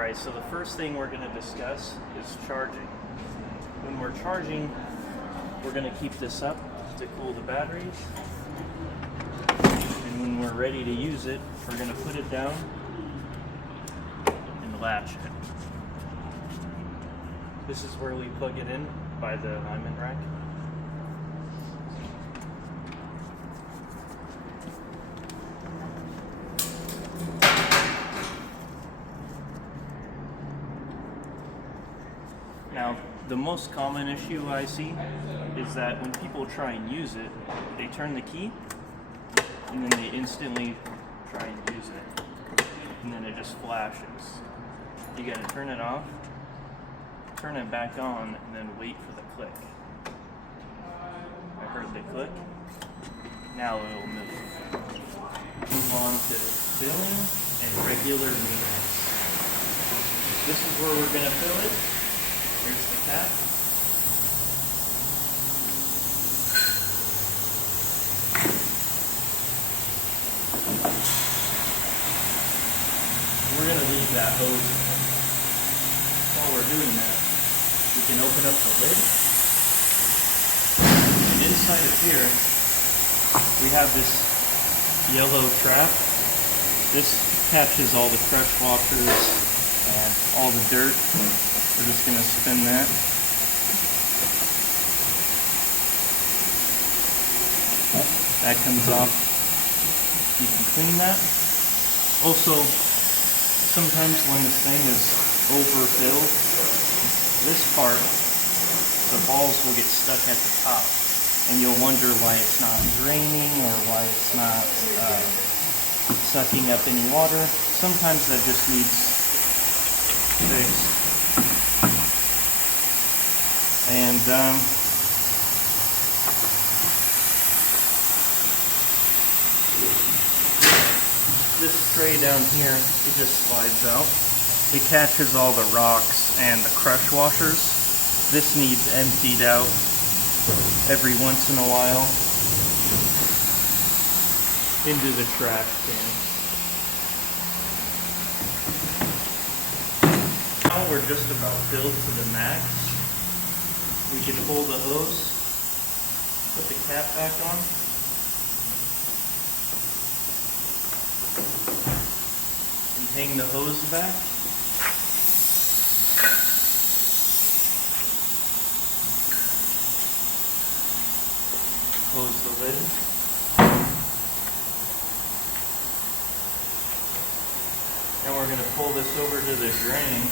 Alright, so the first thing we're going to discuss is charging. When we're charging, we're going to keep this up to cool the batteries. And when we're ready to use it, we're going to put it down and latch it. This is where we plug it in by the alignment rack. Now, the most common issue I see is that when people try and use it, they turn the key and then they instantly try and use it. And then it just flashes. You gotta turn it off, turn it back on, and then wait for the click. I heard the click. Now it'll move. Move on to filling and regular maintenance. This is where we're gonna fill it. Here's the cap. We're going to leave that hose in. While we're doing that, we can open up the lid. And inside of here, we have this yellow trap. This catches all the crush washers and all the dirt. We're just going to spin that. That comes off. You can clean that. Also, sometimes when this thing is overfilled, this part, the balls will get stuck at the top. And you'll wonder why it's not draining or why it's not sucking up any water. Sometimes that just needs fixed. And this tray down here, it just slides out. It catches all the rocks and the crush washers. This needs emptied out every once in a while into the trash can. Now we're just about filled to the max. We can pull the hose, put the cap back on, and hang the hose back. Close the lid. Now we're going to pull this over to the drain.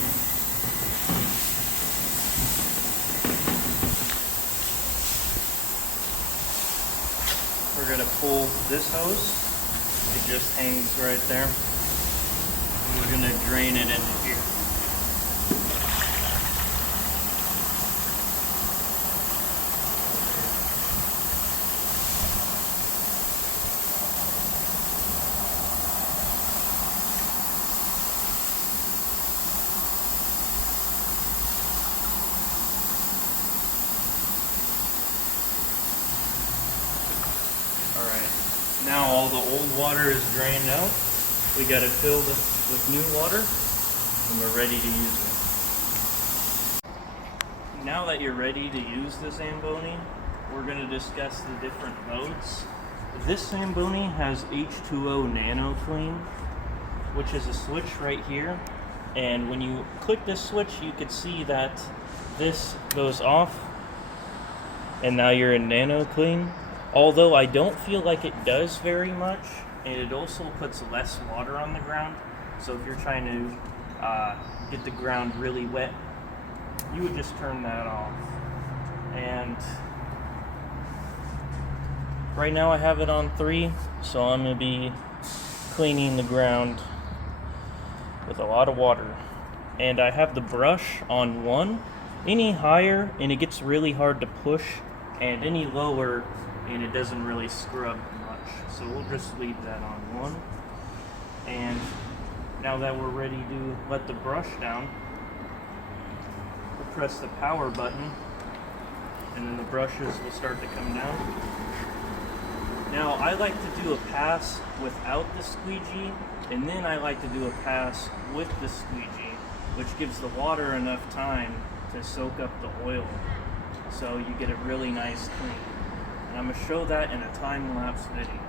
We're going to pull this hose. It just hangs right there. And we're going to drain it into here. Alright, now all the old water is drained out. We got it filled with new water, and we're ready to use it. Now that you're ready to use the Zamboni, we're going to discuss the different modes. This Zamboni has H2O Nano Clean, which is a switch right here. And when you click this switch, you can see that this goes off, and now you're in Nano Clean. Although I don't feel like it does very much, and it also puts less water on the ground. So if you're trying to get the ground really wet, you would just turn that off. And right now I have it on 3, so I'm going to be cleaning the ground with a lot of water. And I have the brush on 1. Any higher and it gets really hard to push, and any lower and it doesn't really scrub much. So we'll just leave that on 1. And now that we're ready to let the brush down, we'll press the power button and then the brushes will start to come down. Now I like to do a pass without the squeegee, and then I like to do a pass with the squeegee. which gives the water enough time to soak up the oil, so you get a really nice clean. And I'm going to show that in a time-lapse video.